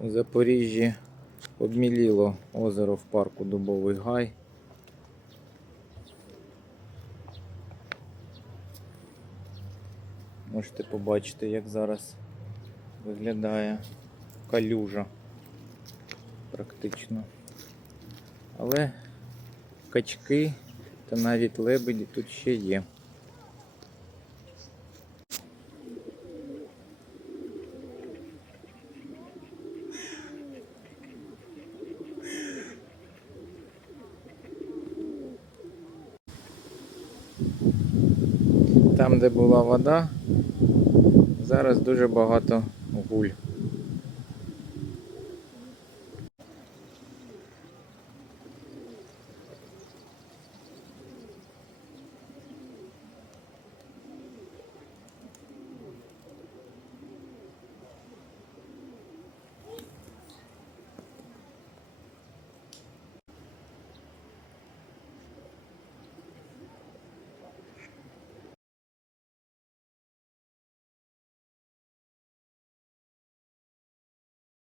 У Запоріжжі обміліло озеро в парку Дубовий Гай. Можете побачити, як зараз виглядає калюжа практично. Але качки та навіть лебеді тут ще є. Там, де була вода, зараз дуже багато гуль.